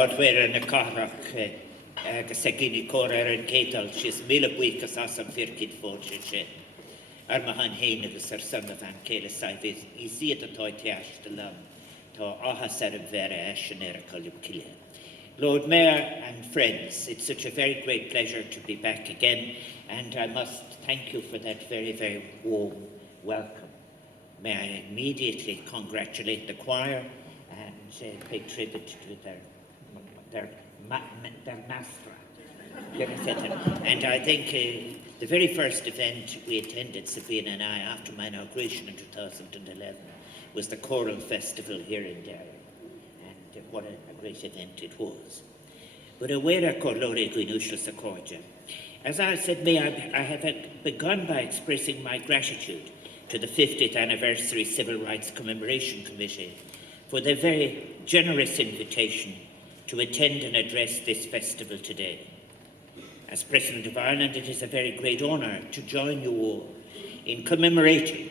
Ardware na carach agus a gini cor an cétal she's mille buicas as an firkid fór she. Mahan hain agus son of an céile saibis I see it atá teast de lam tá ahas vera ashen column. Lord Mayor and friends, it's such a very great pleasure to be back again, and I must thank you for that very, very warm welcome. May I immediately congratulate the choir and pay tribute to their master. And I think the very first event we attended, Sabina and I, after my inauguration in 2011, was the Choral Festival here in Derry. And what a great event it was. But as I said, I have begun by expressing my gratitude to the 50th Anniversary Civil Rights Commemoration Committee for their very generous invitation to attend and address this festival today. As President of Ireland, it is a very great honour to join you all in commemorating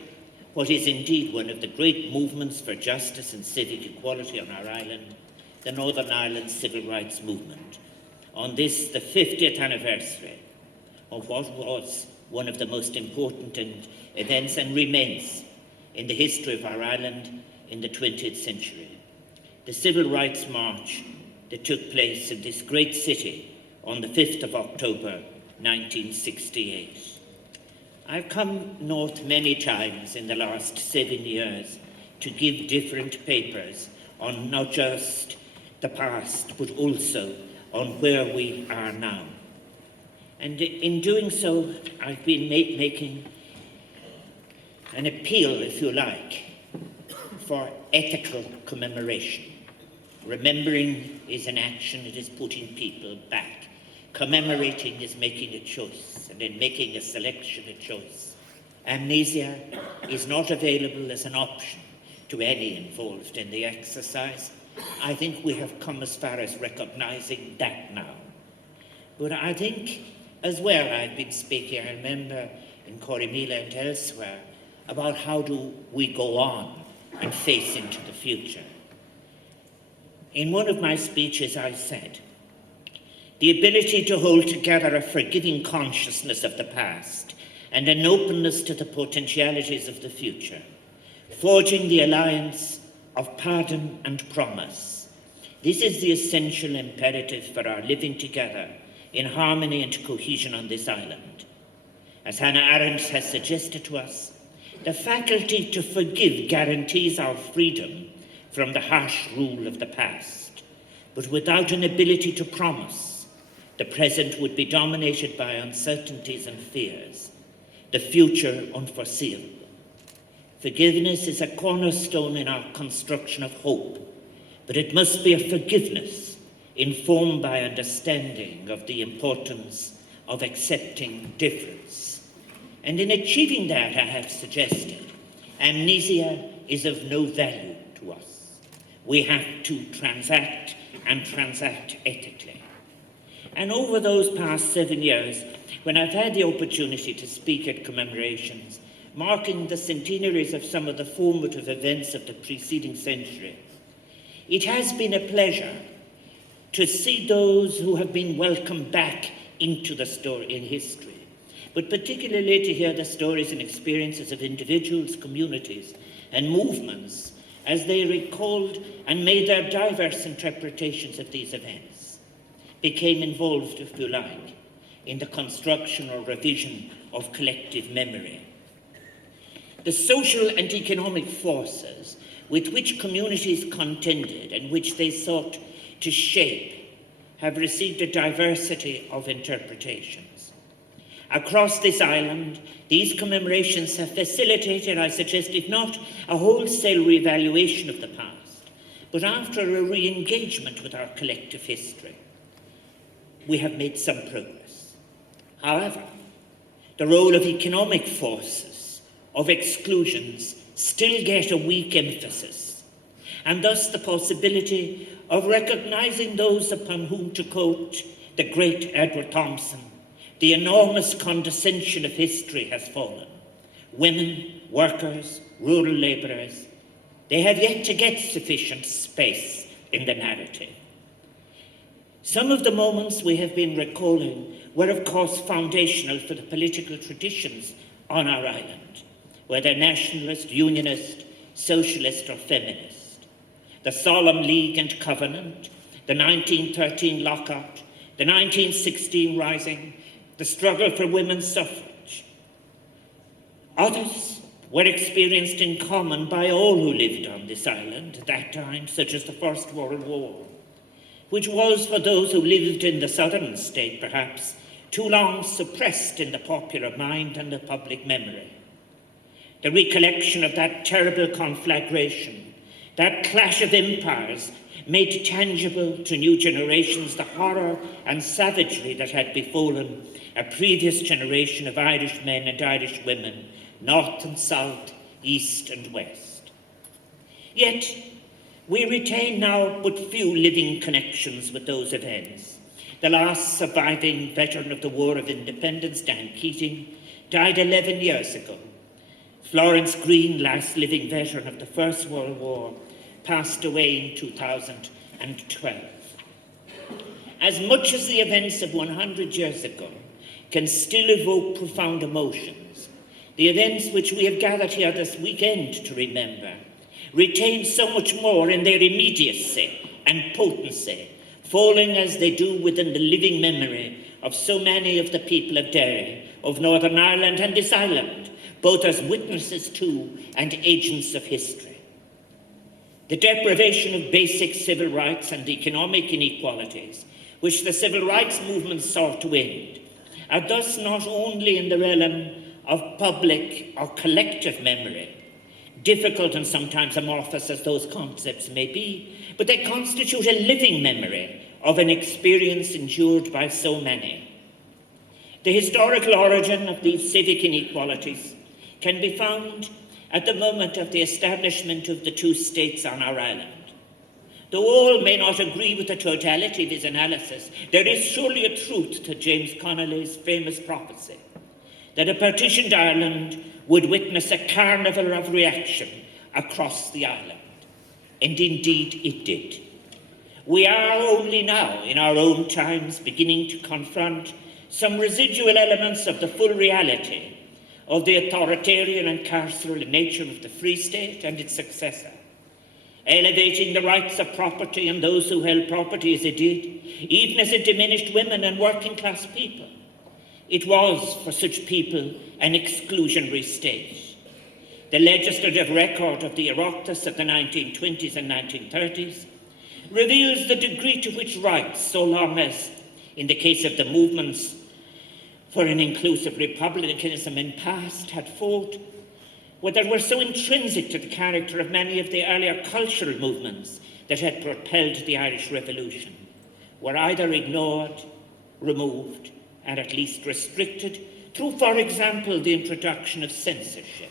what is indeed one of the great movements for justice and civic equality on our island, the Northern Ireland Civil Rights Movement, on this, the 50th anniversary of what was one of the most important events and remains in the history of our island in the 20th century. The Civil Rights March that took place in this great city on the 5th of October 1968. I've come north many times in the last 7 years to give different papers on not just the past, but also on where we are now. And in doing so, I've been making an appeal, if you like, for ethical commemoration. Remembering is an action, it is putting people back. Commemorating is making a choice, and in making a selection, a choice. Amnesia is not available as an option to any involved in the exercise. I think we have come as far as recognizing that now. But I think as well, I've been speaking, I remember in Corrymeela and elsewhere, about how do we go on and face into the future. In one of my speeches, I said, the ability to hold together a forgiving consciousness of the past and an openness to the potentialities of the future, forging the alliance of pardon and promise. This is the essential imperative for our living together in harmony and cohesion on this island. As Hannah Arendt has suggested to us, the faculty to forgive guarantees our freedom from the harsh rule of the past, but without an ability to promise, the present would be dominated by uncertainties and fears, the future unforeseeable. Forgiveness is a cornerstone in our construction of hope, but it must be a forgiveness informed by understanding of the importance of accepting difference. And in achieving that, I have suggested, amnesia is of no value to us. We have to transact and transact ethically. And over those past 7 years, when I've had the opportunity to speak at commemorations, marking the centenaries of some of the formative events of the preceding century, it has been a pleasure to see those who have been welcomed back into the story in history, but particularly to hear the stories and experiences of individuals, communities, and movements as they recalled and made their diverse interpretations of these events, became involved, if you like, in the construction or revision of collective memory. The social and economic forces with which communities contended and which they sought to shape have received a diversity of interpretations. Across this island, these commemorations have facilitated, I suggest, if not a wholesale reevaluation of the past, but after a re-engagement with our collective history, we have made some progress. However, the role of economic forces, of exclusions, still get a weak emphasis, and thus the possibility of recognizing those upon whom, to quote the great Edward Thompson, the enormous condescension of history has fallen. Women, workers, rural labourers, they have yet to get sufficient space in the narrative. Some of the moments we have been recalling were, of course, foundational for the political traditions on our island, whether nationalist, unionist, socialist or feminist. The Solemn League and Covenant, the 1913 lockout, the 1916 Rising, the struggle for women's suffrage. Others were experienced in common by all who lived on this island at that time, such as the First World War, which was, for those who lived in the southern state perhaps, too long suppressed in the popular mind and the public memory. The recollection of that terrible conflagration, that clash of empires, made tangible to new generations the horror and savagery that had befallen a previous generation of Irish men and Irish women, north and south, east and west. Yet, we retain now but few living connections with those events. The last surviving veteran of the War of Independence, Dan Keating, died 11 years ago. Florence Green, last living veteran of the First World War, passed away in 2012. As much as the events of 100 years ago can still evoke profound emotions, the events which we have gathered here this weekend to remember retain so much more in their immediacy and potency, falling as they do within the living memory of so many of the people of Derry, of Northern Ireland and this island, both as witnesses to and agents of history. The deprivation of basic civil rights and economic inequalities, which the civil rights movement sought to end, are thus not only in the realm of public or collective memory, difficult and sometimes amorphous as those concepts may be, but they constitute a living memory of an experience endured by so many. The historical origin of these civic inequalities can be found at the moment of the establishment of the two states on our island. Though all may not agree with the totality of his analysis, there is surely a truth to James Connolly's famous prophecy that a partitioned Ireland would witness a carnival of reaction across the island. And indeed it did. We are only now, in our own times, beginning to confront some residual elements of the full reality of the authoritarian and carceral nature of the Free State and its successor, elevating the rights of property and those who held property as it did, even as it diminished women and working class people. It was, for such people, an exclusionary state. The legislative record of the Oireachtas of the 1920s and 1930s reveals the degree to which rights, so long as, in the case of the movements for an inclusive republicanism in past, had fought, whether were so intrinsic to the character of many of the earlier cultural movements that had propelled the Irish Revolution, were either ignored, removed, and at least restricted through, for example, the introduction of censorship,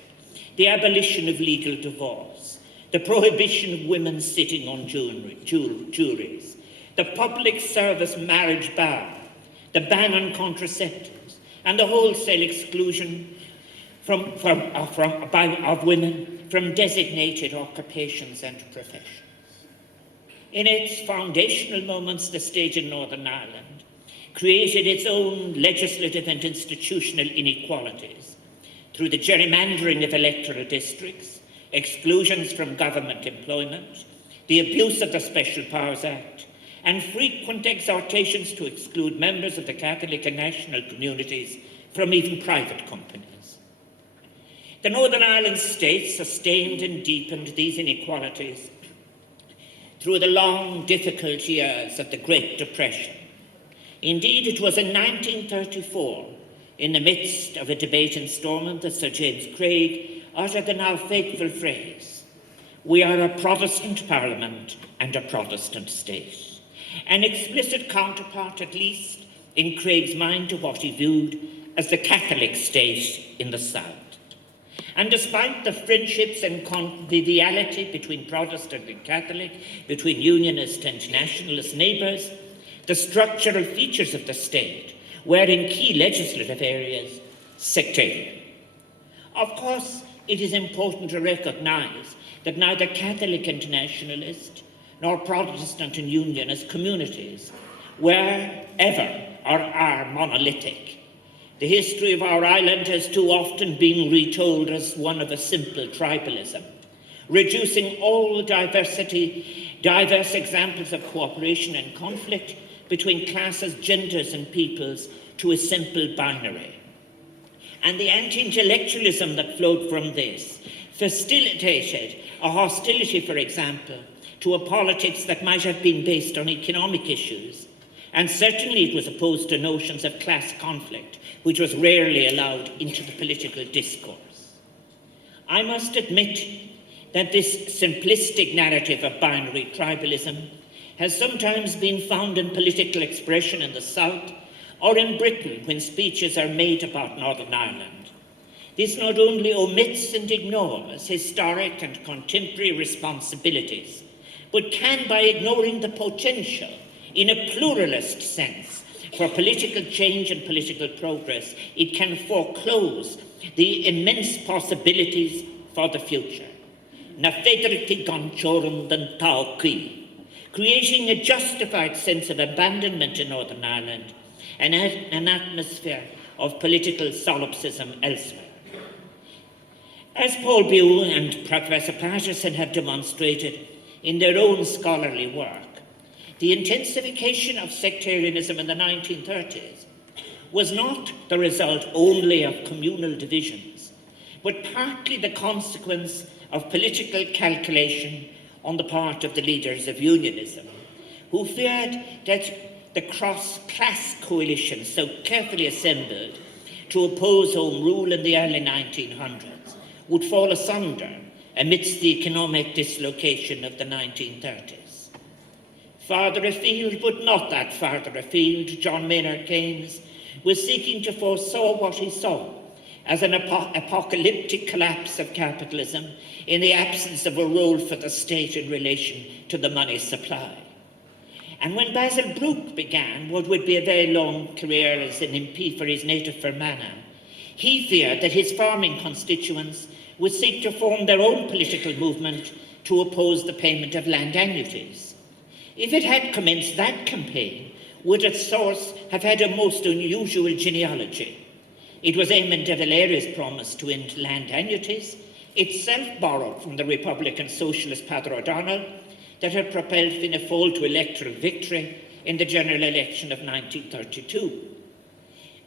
the abolition of legal divorce, the prohibition of women sitting on juries, the public service marriage ban, the ban on contraceptives, and the wholesale exclusion of women from designated occupations and professions. In its foundational moments, the state in Northern Ireland created its own legislative and institutional inequalities through the gerrymandering of electoral districts, exclusions from government employment, the abuse of the Special Powers Act, and frequent exhortations to exclude members of the Catholic and national communities from even private companies. The Northern Ireland state sustained and deepened these inequalities through the long, difficult years of the Great Depression. Indeed, it was in 1934, in the midst of a debate in Stormont, that Sir James Craig uttered the now fateful phrase, "We are a Protestant Parliament and a Protestant state," an explicit counterpart, at least in Craig's mind, to what he viewed as the Catholic state in the South. And despite the friendships and conviviality between Protestant and Catholic, between Unionist and Nationalist neighbours, the structural features of the state were in key legislative areas sectarian. Of course, it is important to recognise that neither Catholic and Nationalist nor Protestant and Unionist communities were ever or are monolithic. The history of our island has too often been retold as one of a simple tribalism, reducing all diverse examples of cooperation and conflict between classes, genders and peoples to a simple binary. And the anti-intellectualism that flowed from this facilitated a hostility, for example, to a politics that might have been based on economic issues, and certainly it was opposed to notions of class conflict, which was rarely allowed into the political discourse. I must admit that this simplistic narrative of binary tribalism has sometimes been found in political expression in the South or in Britain when speeches are made about Northern Ireland. This not only omits and ignores historic and contemporary responsibilities, but can, by ignoring the potential in a pluralist sense for political change and political progress, it can foreclose the immense possibilities for the future. Na fedriti gonchorum den tauki, creating a justified sense of abandonment in Northern Ireland and an atmosphere of political solipsism elsewhere. As Paul Bew and Professor Patterson have demonstrated in their own scholarly work, the intensification of sectarianism in the 1930s was not the result only of communal divisions, but partly the consequence of political calculation on the part of the leaders of unionism, who feared that the cross-class coalition so carefully assembled to oppose Home Rule in the early 1900s would fall asunder amidst the economic dislocation of the 1930s. Farther afield, but not that farther afield, John Maynard Keynes was seeking to foresaw what he saw as an apocalyptic collapse of capitalism in the absence of a role for the state in relation to the money supply. And when Basil Brooke began what would be a very long career as an MP for his native Fermanagh, he feared that his farming constituents would seek to form their own political movement to oppose the payment of land annuities. If it had commenced that campaign, would its source have had a most unusual genealogy. It was Eamon de Valera's promise to end land annuities, itself borrowed from the Republican Socialist Peadar O'Donnell, that had propelled Fianna Fáil to electoral victory in the general election of 1932.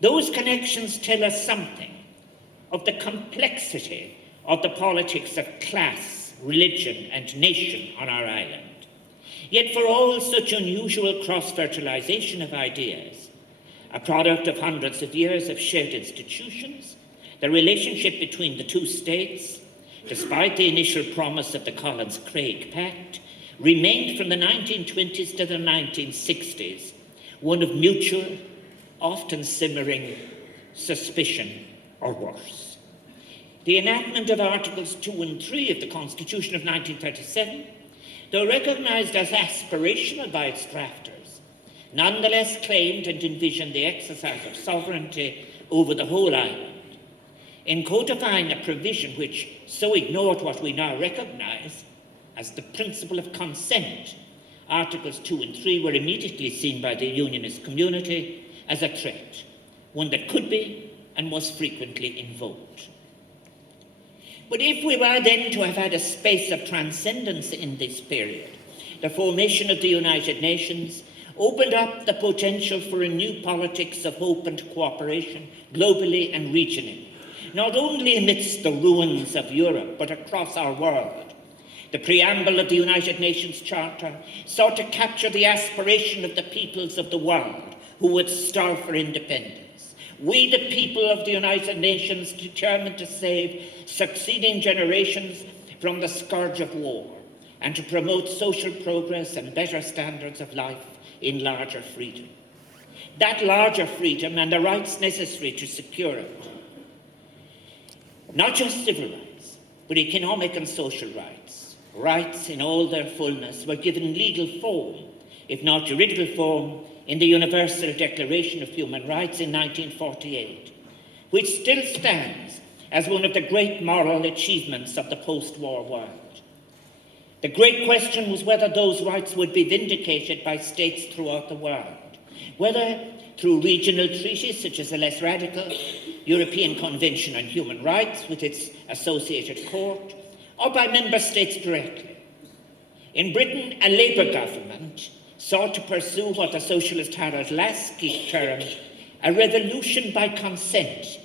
Those connections tell us something of the complexity of the politics of class, religion and nation on our island. Yet for all such unusual cross-fertilization of ideas, a product of hundreds of years of shared institutions, the relationship between the two states, despite the initial promise of the Collins-Craig Pact, remained from the 1920s to the 1960s one of mutual, often simmering suspicion or worse. The enactment of Articles 2 and 3 of the Constitution of 1937, though recognised as aspirational by its drafters, nonetheless claimed and envisioned the exercise of sovereignty over the whole island. In codifying a provision which so ignored what we now recognise as the principle of consent, Articles 2 and 3 were immediately seen by the unionist community as a threat, one that could be and was frequently invoked. But if we were then to have had a space of transcendence in this period, the formation of the United Nations opened up the potential for a new politics of hope and cooperation globally and regionally, not only amidst the ruins of Europe, but across our world. The preamble of the United Nations Charter sought to capture the aspiration of the peoples of the world who would starve for independence. We, the people of the United Nations, determined to save succeeding generations from the scourge of war and to promote social progress and better standards of life in larger freedom. That larger freedom and the rights necessary to secure it, not just civil rights, but economic and social rights, rights in all their fullness, were given legal form, if not juridical form, in the Universal Declaration of Human Rights in 1948, which still stands as one of the great moral achievements of the post-war world. The great question was whether those rights would be vindicated by states throughout the world, whether through regional treaties such as the less radical European Convention on Human Rights with its associated court, or by member states directly. In Britain, a Labour government sought to pursue what the socialist Harold Laski termed a revolution by consent,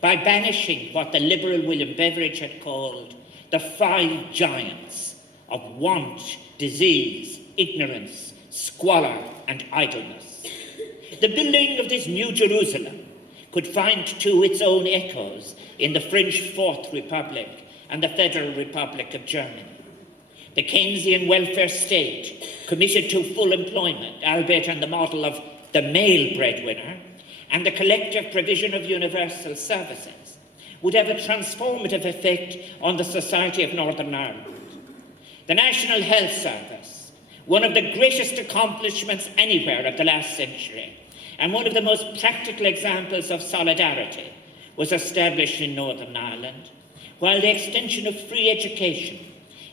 by banishing what the liberal William Beveridge had called the 5 giants of want, disease, ignorance, squalor, and idleness. The building of this new Jerusalem could find too its own echoes in the French Fourth Republic and the Federal Republic of Germany. The Keynesian welfare state, committed to full employment, albeit on the model of the male breadwinner, and the collective provision of universal services, would have a transformative effect on the society of Northern Ireland. The National Health Service, one of the greatest accomplishments anywhere of the last century, and one of the most practical examples of solidarity, was established in Northern Ireland, while the extension of free education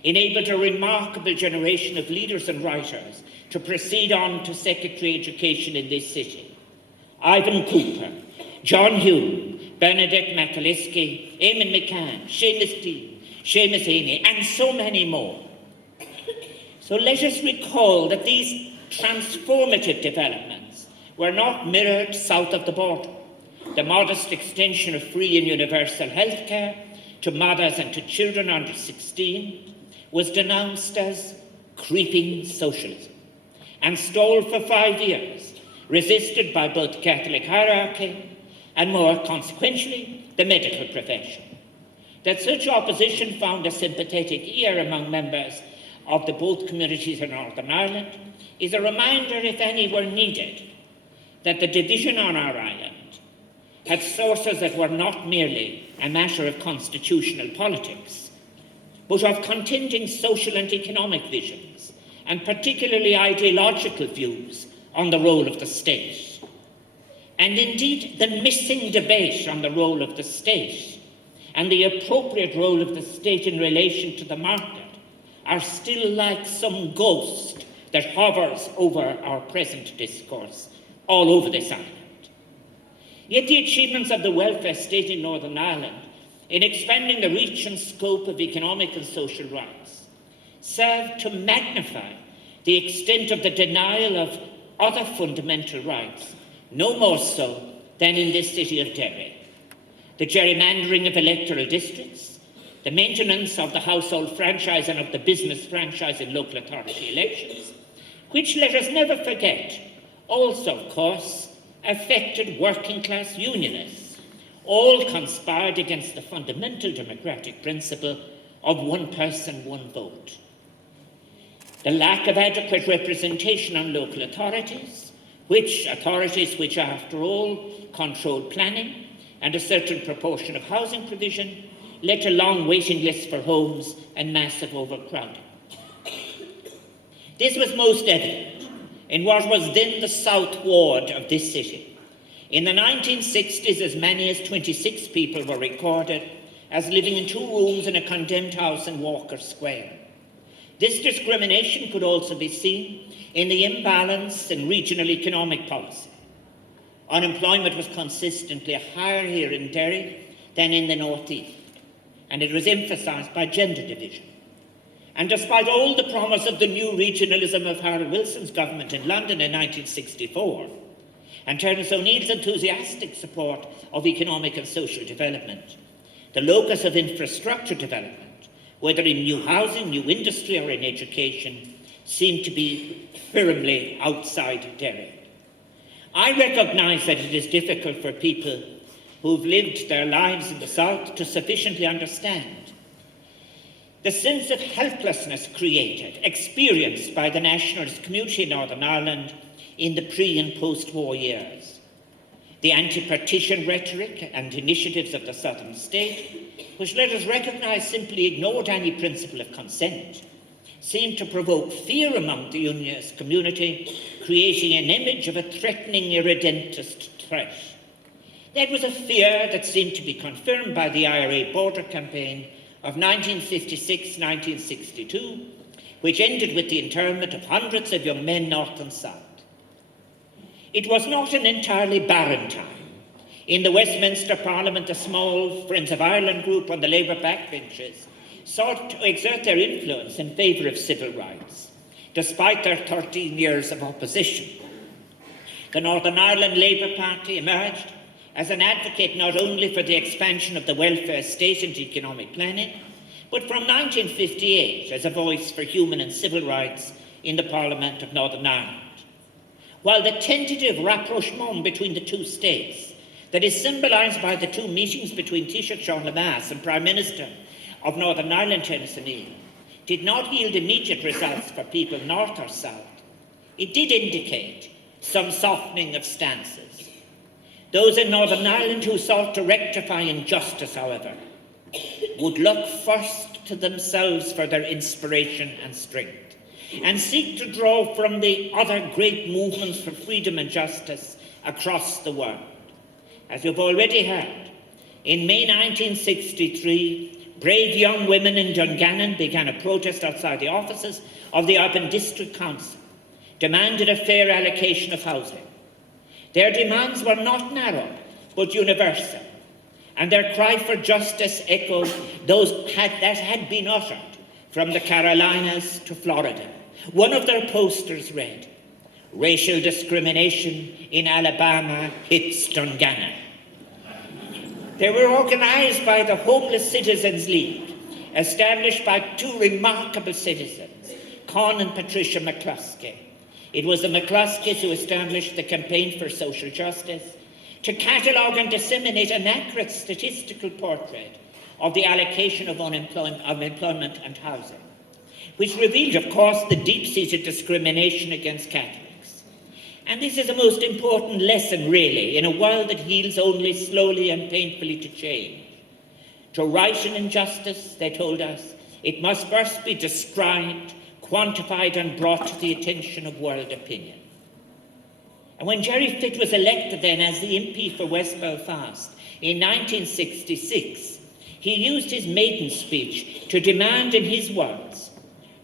enabled a remarkable generation of leaders and writers to proceed on to secondary education in this city. Ivan Cooper, John Hume, Bernadette McAliskey, Eamon McCann, Seamus Dean, Seamus Heaney, and so many more. So let us recall that these transformative developments were not mirrored south of the border. The modest extension of free and universal health care to mothers and to children under 16 was denounced as creeping socialism and stalled for 5 years, resisted by both Catholic hierarchy and, more consequentially, the medical profession. That such opposition found a sympathetic ear among members of the both communities in Northern Ireland is a reminder, if any were needed, that the division on our island had sources that were not merely a matter of constitutional politics, but of contending social and economic visions, and particularly ideological views on the role of the state. And indeed, the missing debate on the role of the state and the appropriate role of the state in relation to the market are still like some ghost that hovers over our present discourse all over this island. Yet the achievements of the welfare state in Northern Ireland in expanding the reach and scope of economic and social rights serve to magnify the extent of the denial of other fundamental rights, no more so than in this city of Derry. The gerrymandering of electoral districts, the maintenance of the household franchise and of the business franchise in local authority elections, which, let us never forget, also, of course, affected working-class unionists, all conspired against the fundamental democratic principle of one person, one vote. The lack of adequate representation on local authorities, which after all control planning and a certain proportion of housing provision, led to long waiting lists for homes and massive overcrowding. This was most evident in what was then the South Ward of this city. In the 1960s, as many as 26 people were recorded as living in 2 rooms in a condemned house in Walker Square. This discrimination could also be seen in the imbalance in regional economic policy. Unemployment was consistently higher here in Derry than in the northeast, and it was emphasised by gender division. And despite all the promise of the new regionalism of Harold Wilson's government in London in 1964, and Terence O'Neill's enthusiastic support of economic and social development, the locus of infrastructure development, whether in new housing, new industry, or in education, seemed to be firmly outside Derry. I recognise that it is difficult for people who've lived their lives in the South to sufficiently understand the sense of helplessness experienced by the nationalist community in Northern Ireland in the pre- and post-war years. The anti-partition rhetoric and initiatives of the southern state, which, let us recognise, simply ignored any principle of consent, seemed to provoke fear among the unionist community, creating an image of a threatening irredentist threat. That was a fear that seemed to be confirmed by the IRA border campaign of 1956-1962, which ended with the internment of hundreds of young men north and south. It was not an entirely barren time. In the Westminster Parliament, the small Friends of Ireland group on the Labour backbenches sought to exert their influence in favour of civil rights, despite their 13 years of opposition. The Northern Ireland Labour Party emerged as an advocate not only for the expansion of the welfare state and economic planning, but from 1958 as a voice for human and civil rights in the Parliament of Northern Ireland. While the tentative rapprochement between the two states that is symbolised by the two meetings between Taoiseach Sean Lemass and Prime Minister of Northern Ireland, Terence O'Neill, did not yield immediate results for people north or south, it did indicate some softening of stances. Those in Northern Ireland who sought to rectify injustice, however, would look first to themselves for their inspiration and strength, and seek to draw from the other great movements for freedom and justice across the world. As you've already heard, in May 1963, brave young women in Dungannon began a protest outside the offices of the Urban District Council, demanded a fair allocation of housing. Their demands were not narrow, but universal, and their cry for justice echoed those that had been uttered from the Carolinas to Florida. One of their posters read, "Racial discrimination in Alabama hits Dungannon." They were organised by the Homeless Citizens League, established by two remarkable citizens, Con and Patricia McCluskey. It was the McCluskeys who established the Campaign for Social Justice to catalogue and disseminate an accurate statistical portrait of the allocation of employment and housing, which revealed, of course, the deep-seated discrimination against Catholics. And this is a most important lesson, really, in a world that heals only slowly and painfully to change. To right an injustice, they told us, it must first be described, quantified and brought to the attention of world opinion. And when Gerry Fitt was elected then as the MP for West Belfast in 1966, he used his maiden speech to demand, in his words,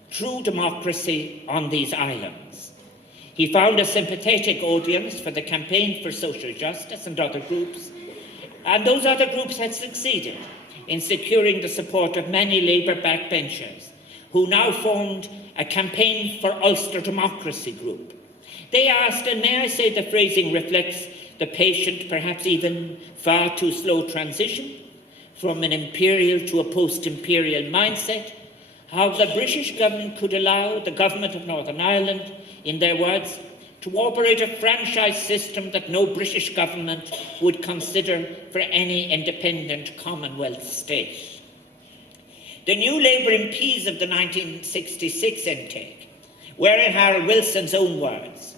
true democracy on these islands. He found a sympathetic audience for the Campaign for Social Justice and other groups, and those other groups had succeeded in securing the support of many Labour backbenchers who now formed a Campaign for Ulster Democracy group. They asked, and may I say the phrasing reflects the patient, perhaps even far too slow transition from an imperial to a post-imperial mindset, how the British government could allow the government of Northern Ireland, in their words, to operate a franchise system that no British government would consider for any independent Commonwealth state. The new Labour MPs of the 1966 intake were, in Harold Wilson's own words,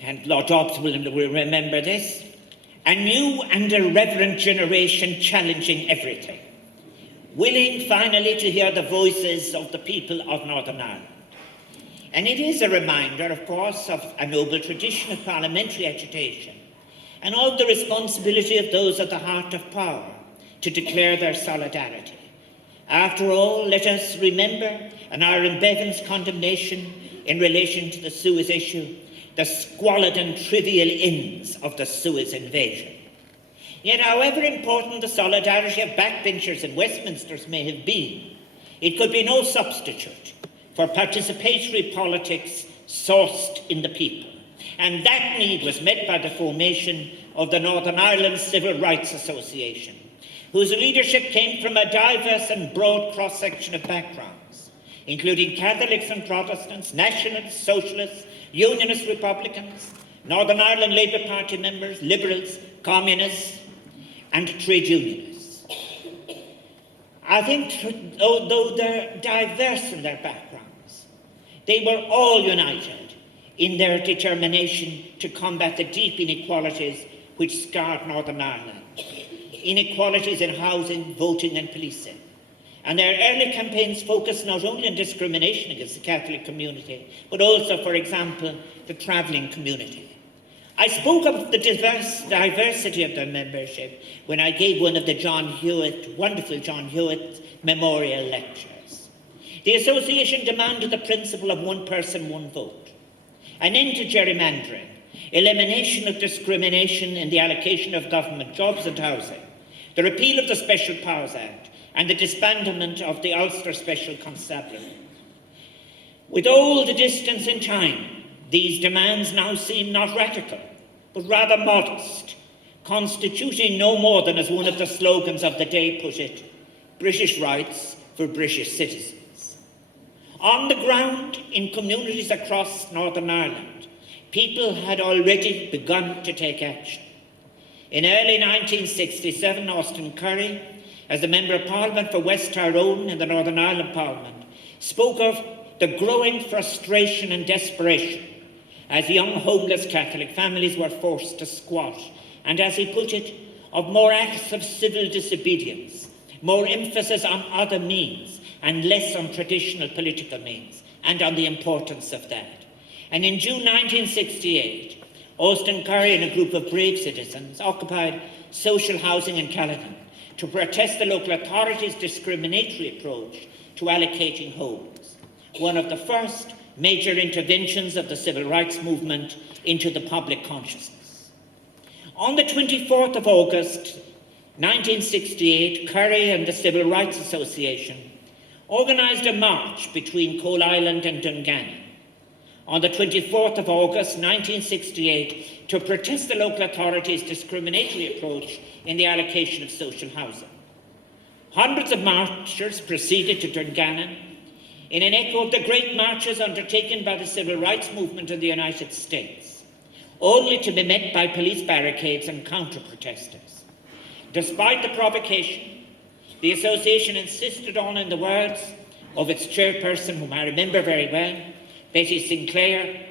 and Lord Dobbs will remember this, a new and irreverent generation challenging everything, willing finally to hear the voices of the people of Northern Ireland. And it is a reminder, of course, of a noble tradition of parliamentary agitation and of the responsibility of those at the heart of power to declare their solidarity. After all, let us remember, and Aaron Bevan's condemnation in relation to the Suez issue, the squalid and trivial ends of the Suez invasion. Yet, however important the solidarity of backbenchers in Westminster may have been, it could be no substitute for participatory politics sourced in the people. And that need was met by the formation of the Northern Ireland Civil Rights Association, whose leadership came from a diverse and broad cross-section of backgrounds, including Catholics and Protestants, nationalists, socialists, unionist Republicans, Northern Ireland Labour Party members, liberals, communists, and trade unionists. I think, although they're diverse in their backgrounds, they were all united in their determination to combat the deep inequalities which scarred Northern Ireland. Inequalities in housing, voting and policing. And their early campaigns focused not only on discrimination against the Catholic community, but also, for example, the travelling community. I spoke of the diversity of their membership when I gave one of the wonderful John Hewitt memorial lectures. The association demanded the principle of one person, one vote, an end to gerrymandering, elimination of discrimination in the allocation of government jobs and housing, the repeal of the Special Powers Act, and the disbandment of the Ulster Special Constabulary. With all the distance in time, these demands now seem not radical, but rather modest, constituting no more than, as one of the slogans of the day put it, British rights for British citizens. On the ground, in communities across Northern Ireland, people had already begun to take action. In early 1967, Austin Curry, as the Member of Parliament for West Tyrone in the Northern Ireland Parliament, spoke of the growing frustration and desperation as young homeless Catholic families were forced to squat, and as he put it, of more acts of civil disobedience, more emphasis on other means and less on traditional political means, and on the importance of that. And in June 1968, Austin Curry and a group of brave citizens occupied social housing in Caledon to protest the local authorities' discriminatory approach to allocating homes, one of the first major interventions of the civil rights movement into the public consciousness. On the 24th of August 1968, Curry and the Civil Rights Association organised a march between Coal Island and Dungannon on the 24th of August 1968 to protest the local authorities' discriminatory approach in the allocation of social housing. Hundreds of marchers proceeded to Dungannon in an echo of the great marches undertaken by the civil rights movement in the United States, only to be met by police barricades and counter-protesters. Despite the provocation, the association insisted on, in the words of its chairperson, whom I remember very well, Betty Sinclair,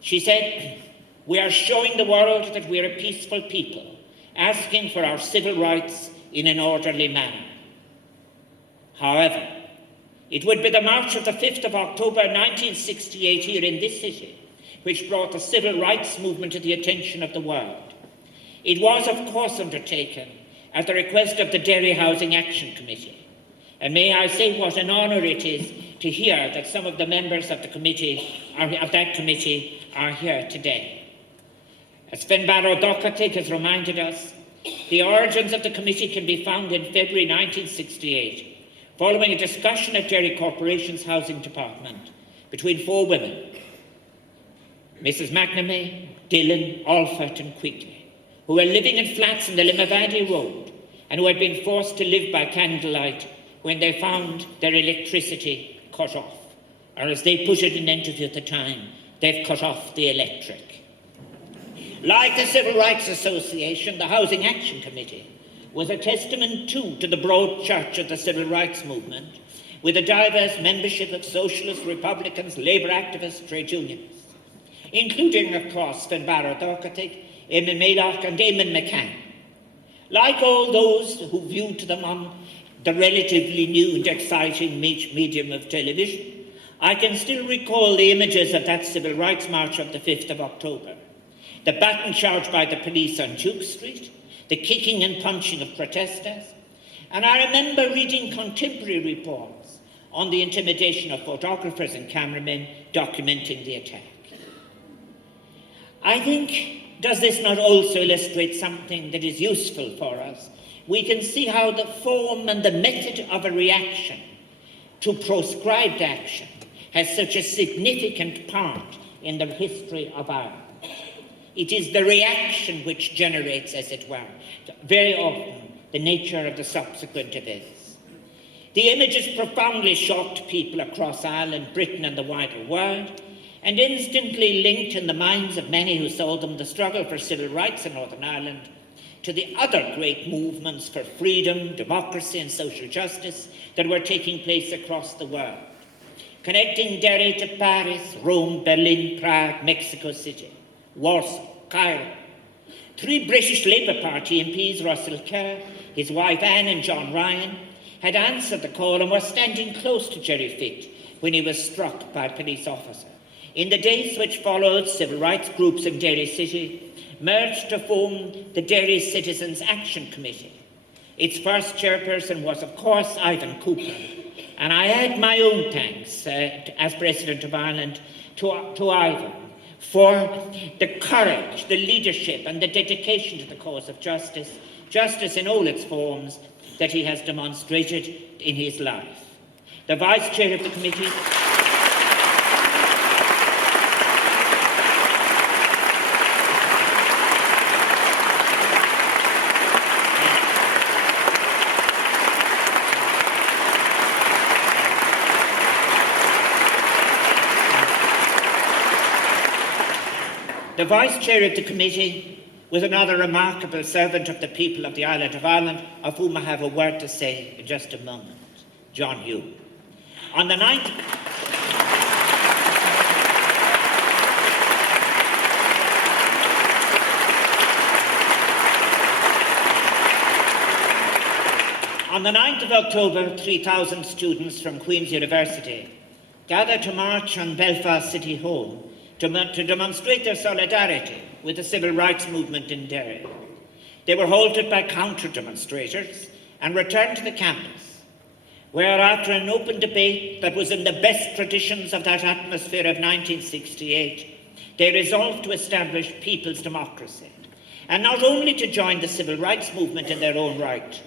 she said, "We are showing the world that we are a peaceful people, asking for our civil rights in an orderly manner." However, it would be the march of the 5th of October 1968 here in this city which brought the civil rights movement to the attention of the world. It was, of course, undertaken at the request of the Derry Housing Action Committee. And may I say what an honour it is to hear that some of the members of that committee are here today. As Finbarr O'Doherty has reminded us, the origins of the committee can be found in February 1968, following a discussion at Derry Corporation's housing department between four women, Mrs. McNamee, Dillon, Alford and Quigley, who were living in flats in the Limavady Road and who had been forced to live by candlelight when they found their electricity cut off. Or as they put it in an interview at the time, they've cut off the electric. Like the Civil Rights Association, the Housing Action Committee was a testament too to the broad church of the civil rights movement, with a diverse membership of socialists, republicans, labour activists, trade unionists, including, of course, Finbarr O'Doherty, Eamon Maylock and Eamon McCann. Like all those who viewed them on the relatively new and exciting medium of television, I can still recall the images of that civil rights march of the 5th of October, the baton charge by the police on Duke Street, the kicking and punching of protesters, and I remember reading contemporary reports on the intimidation of photographers and cameramen documenting the attack. I think, does this not also illustrate something that is useful for us? We can see how the form and the method of a reaction to proscribed action has such a significant part in the history of Ireland. It is the reaction which generates, as it were, very often the nature of the subsequent events. The images profoundly shocked people across Ireland, Britain and the wider world, and instantly linked in the minds of many who saw them the struggle for civil rights in Northern Ireland to the other great movements for freedom, democracy and social justice that were taking place across the world, connecting Derry to Paris, Rome, Berlin, Prague, Mexico City, Warsaw, Cairo. 3 British Labour Party MPs, Russell Kerr, his wife Anne and John Ryan, had answered the call and were standing close to Jerry Fitt when he was struck by a police officer. In the days which followed, civil rights groups in Derry City merged to form the Derry Citizens Action Committee. Its first chairperson was, of course, Ivan Cooper, and I add my own thanks as President of Ireland to Ivan for the courage, the leadership and the dedication to the cause of justice, justice in all its forms, that he has demonstrated in his life. The Vice Chair of the Committee The Vice Chair of the Committee was another remarkable servant of the people of the island of Ireland, of whom I have a word to say in just a moment, John Hume. On the 9th of October, 3,000 students from Queen's University gathered to march on Belfast City Hall to demonstrate their solidarity with the civil rights movement in Derry. They were halted by counter-demonstrators and returned to the campus, where after an open debate that was in the best traditions of that atmosphere of 1968, they resolved to establish people's democracy, and not only to join the civil rights movement in their own right,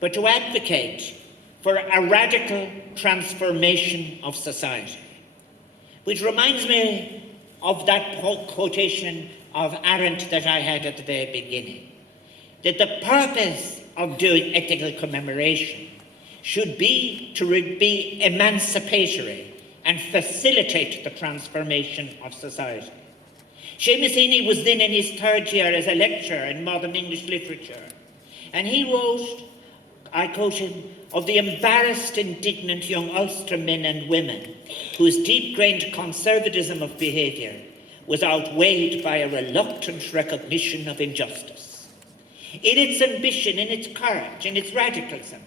but to advocate for a radical transformation of society. Which reminds me of that quotation of Arendt that I had at the very beginning, that the purpose of doing ethical commemoration should be to be emancipatory and facilitate the transformation of society. Seamus Heaney was then in his third year as a lecturer in modern English literature, and he wrote, I quote him, of the embarrassed, indignant young Ulster men and women whose deep-grained conservatism of behaviour was outweighed by a reluctant recognition of injustice. In its ambition, in its courage, in its radicalism,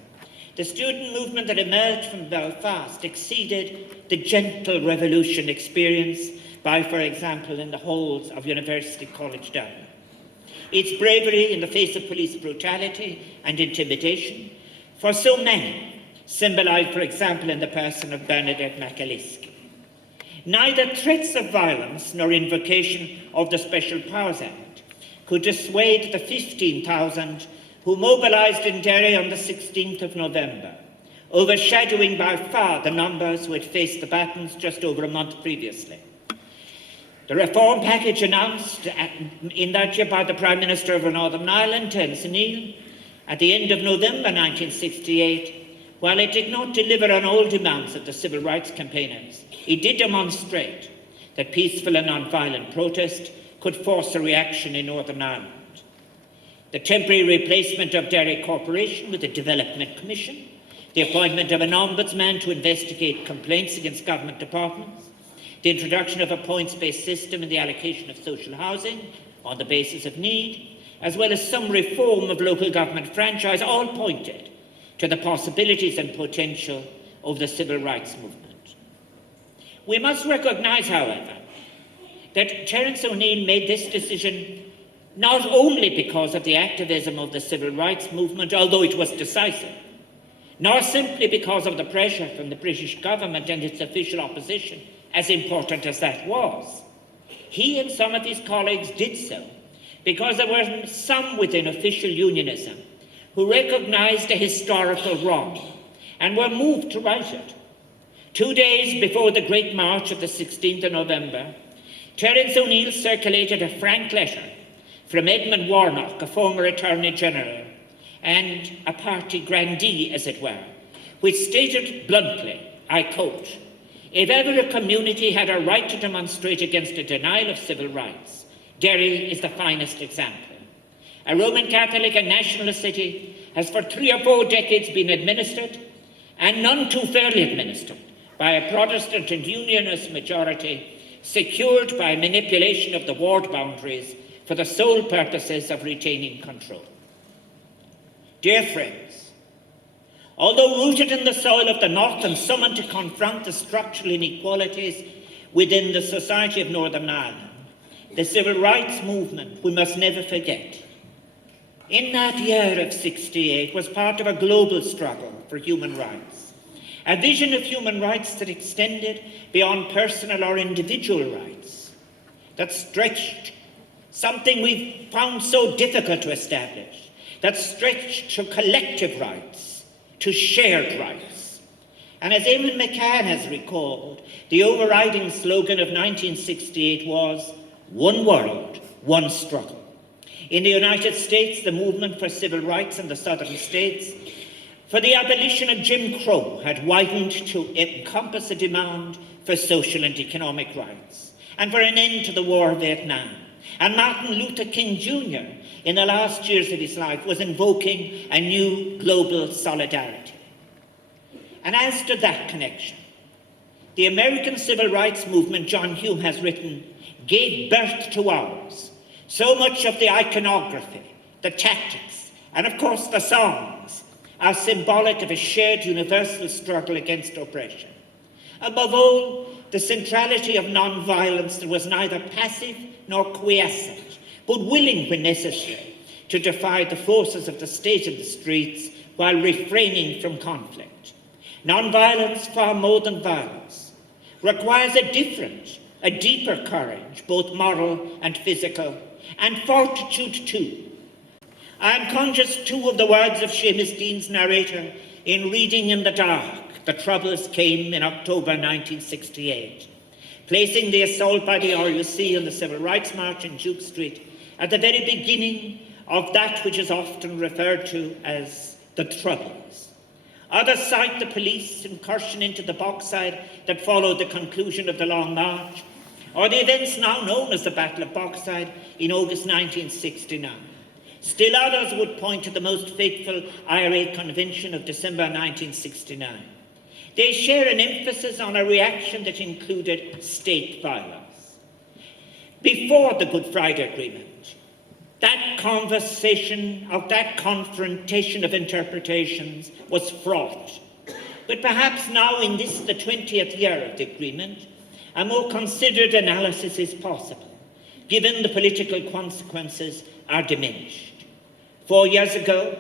the student movement that emerged from Belfast exceeded the gentle revolution experienced by, for example, in the halls of University College Dublin. Its bravery in the face of police brutality and intimidation, for so many, symbolised, for example, in the person of Bernadette McAliskey. Neither threats of violence nor invocation of the Special Powers Act could dissuade the 15,000 who mobilised in Derry on the 16th of November, overshadowing by far the numbers who had faced the batons just over a month previously. The reform package announced in that year by the Prime Minister of Northern Ireland, Terence O'Neill, at the end of November 1968, while it did not deliver on all demands of the civil rights campaigners, it did demonstrate that peaceful and non-violent protest could force a reaction in Northern Ireland. The temporary replacement of Derry Corporation with a Development Commission, the appointment of an ombudsman to investigate complaints against government departments, the introduction of a points-based system in the allocation of social housing on the basis of need, as well as some reform of local government franchise, all pointed to the possibilities and potential of the civil rights movement. We must recognise, however, that Terence O'Neill made this decision not only because of the activism of the civil rights movement, although it was decisive, nor simply because of the pressure from the British government and its official opposition, as important as that was. He and some of his colleagues did so because there were some within official unionism who recognised a historical wrong and were moved to right it. 2 days before the Great March of the 16th of November, Terence O'Neill circulated a frank letter from Edmund Warnock, a former Attorney General, and a party grandee, as it were, which stated bluntly, I quote, "If ever a community had a right to demonstrate against a denial of civil rights, Derry is the finest example. A Roman Catholic and nationalist city has for 3 or 4 decades been administered, and none too fairly administered, by a Protestant and Unionist majority, secured by manipulation of the ward boundaries for the sole purposes of retaining control." Dear friends, although rooted in the soil of the North and summoned to confront the structural inequalities within the society of Northern Ireland, the civil rights movement, we must never forget, in that year of 68 was part of a global struggle for human rights, a vision of human rights that extended beyond personal or individual rights that stretched something we found so difficult to establish, that stretched to collective rights, to shared rights. And as Eamon McCann has recalled, the overriding slogan of 1968 was, "One world, one struggle." In the United States, the movement for civil rights in the southern states for the abolition of Jim Crow had widened to encompass a demand for social and economic rights, and for an end to the war of Vietnam. And Martin Luther King Jr., in the last years of his life, was invoking a new global solidarity. And as to that connection, the American civil rights movement, John Hume has written, gave birth to ours. So much of the iconography, the tactics, and of course the songs are symbolic of a shared universal struggle against oppression. Above all, the centrality of non-violence that was neither passive nor quiescent, but willing when necessary to defy the forces of the state in the streets while refraining from conflict. Non-violence, far more than violence, requires a different, a deeper courage, both moral and physical, and fortitude too. I am conscious too of the words of Seamus Dean's narrator in Reading in the Dark. The Troubles came in October 1968, placing the assault by the RUC and the Civil Rights March in Duke Street at the very beginning of that which is often referred to as the Troubles. Others cite the police incursion into the Bogside that followed the conclusion of the Long March, or the events now known as the Battle of Bogside in August 1969. Still others would point to the most fateful IRA convention of December 1969. They share an emphasis on a reaction that included state violence. Before the Good Friday Agreement, that conversation of that confrontation of interpretations was fraught. But perhaps now in this, the 20th year of the agreement, a more considered analysis is possible, given the political consequences are diminished. 4 years ago,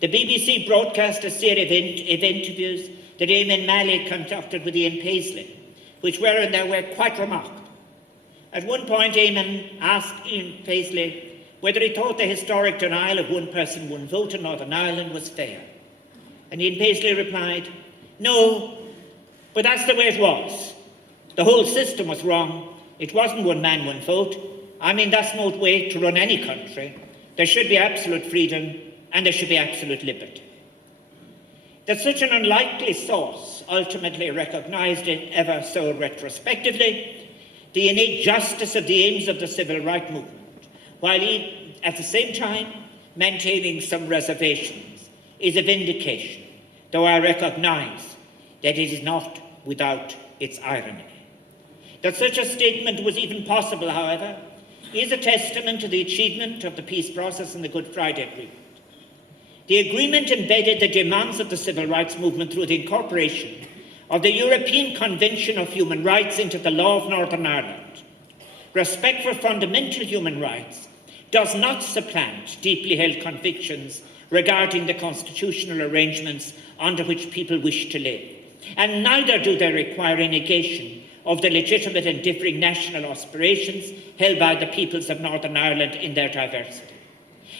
the BBC broadcast a series of interviews that Eamon Malley conducted with Ian Paisley, which were in their way quite remarkable. At one point, Eamon asked Ian Paisley whether he thought the historic denial of one person, one vote in Northern Ireland was fair. And Ian Paisley replied, "No, but that's the way it was. The whole system was wrong. It wasn't one man, one vote. I mean, that's no way to run any country. There should be absolute freedom and there should be absolute liberty." That such an unlikely source ultimately recognized it ever so retrospectively, the innate justice of the aims of the civil rights movement, while he, at the same time, maintaining some reservations, is a vindication, though I recognize that it is not without its irony. That such a statement was even possible, however, is a testament to the achievement of the peace process and the Good Friday Agreement. The agreement embedded the demands of the civil rights movement through the incorporation of the European Convention of Human Rights into the law of Northern Ireland. Respect for fundamental human rights does not supplant deeply held convictions regarding the constitutional arrangements under which people wish to live, and neither do they require a negation of the legitimate and differing national aspirations held by the peoples of Northern Ireland in their diversity.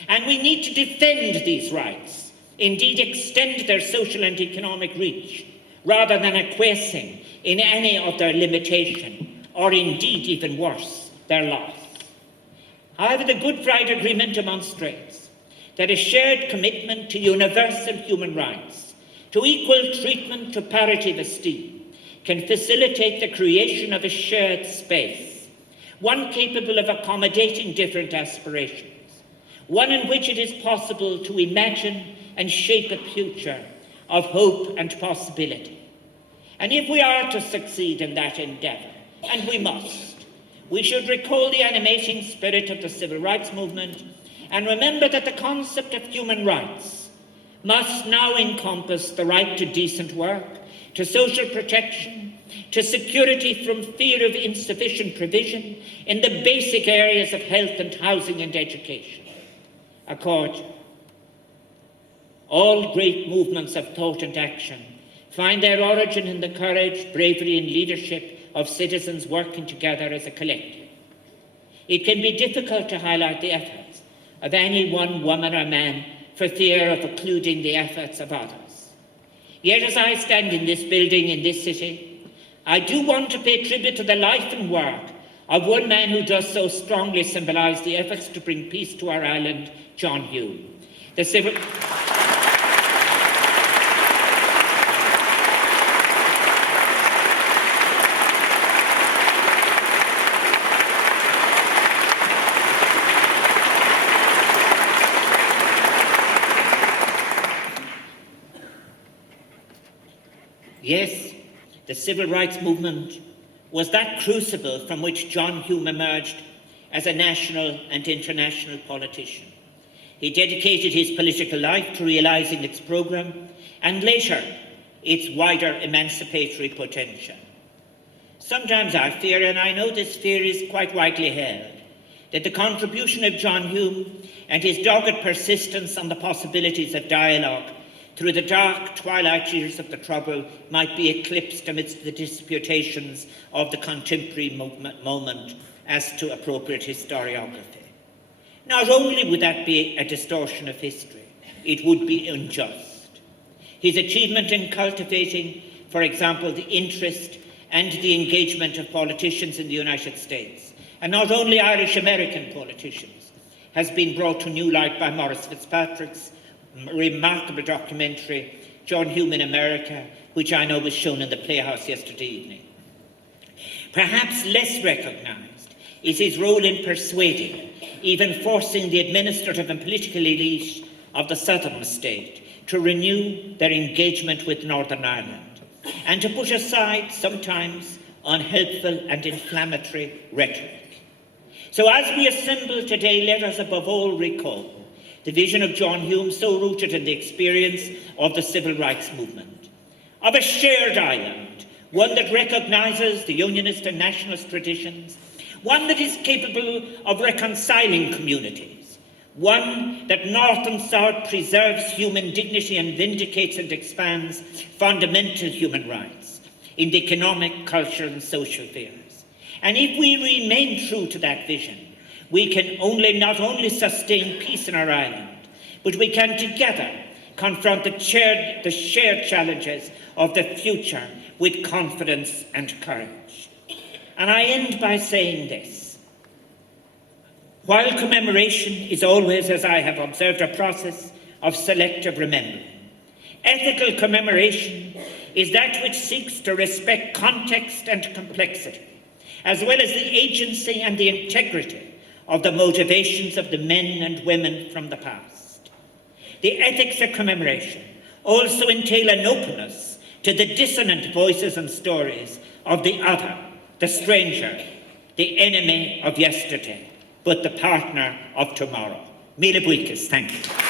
And we need to defend these rights, indeed extend their social and economic reach, rather than acquiescing in any of their limitation, or indeed, even worse, their loss. However, the Good Friday Agreement demonstrates that a shared commitment to universal human rights, to equal treatment, to parity of esteem, can facilitate the creation of a shared space, one capable of accommodating different aspirations, one in which it is possible to imagine and shape a future of hope and possibility. And if we are to succeed in that endeavour, and we must, we should recall the animating spirit of the civil rights movement and remember that the concept of human rights must now encompass the right to decent work, to social protection, to security from fear of insufficient provision in the basic areas of health and housing and education. Accord. All great movements of thought and action find their origin in the courage, bravery and leadership of citizens working together as a collective. it can be difficult to highlight the efforts of any one woman or man for fear of occluding the efforts of others. Yet as I stand in this building in this city, I do want to pay tribute to the life and work of one man who does so strongly symbolise the efforts to bring peace to our island, John Hume. The civil... Yes, the civil rights movement was that crucible from which John Hume emerged as a national and international politician. He dedicated his political life to realising its programme and later its wider emancipatory potential. Sometimes I fear, and I know this fear is quite widely held, that the contribution of John Hume and his dogged persistence on the possibilities of dialogue through the dark twilight years of the Trouble might be eclipsed amidst the disputations of the contemporary moment as to appropriate historiography. Not only would that be a distortion of history, it would be unjust. His achievement in cultivating, for example, the interest and the engagement of politicians in the United States, and not only Irish-American politicians, has been brought to new light by Maurice Fitzpatrick's remarkable documentary, John Hume in America, which I know was shown in the Playhouse yesterday evening. Perhaps less recognised is his role in persuading, even forcing the administrative and political elite of the southern state to renew their engagement with Northern Ireland and to put aside sometimes unhelpful and inflammatory rhetoric. So as we assemble today, let us above all recall the vision of John Hume, so rooted in the experience of the civil rights movement, of a shared island, one that recognises the unionist and nationalist traditions, one that is capable of reconciling communities, one that north and south preserves human dignity and vindicates and expands fundamental human rights in the economic, cultural and social spheres. And if we remain true to that vision, we can not only sustain peace in our island, but we can together confront the shared challenges of the future with confidence and courage. And I end by saying this. While commemoration is always, as I have observed, a process of selective remembering, ethical commemoration is that which seeks to respect context and complexity, as well as the agency and the integrity of the motivations of the men and women from the past. The ethics of commemoration also entail an openness to the dissonant voices and stories of the other, the stranger, the enemy of yesterday, but the partner of tomorrow. Míle buíochas, thank you.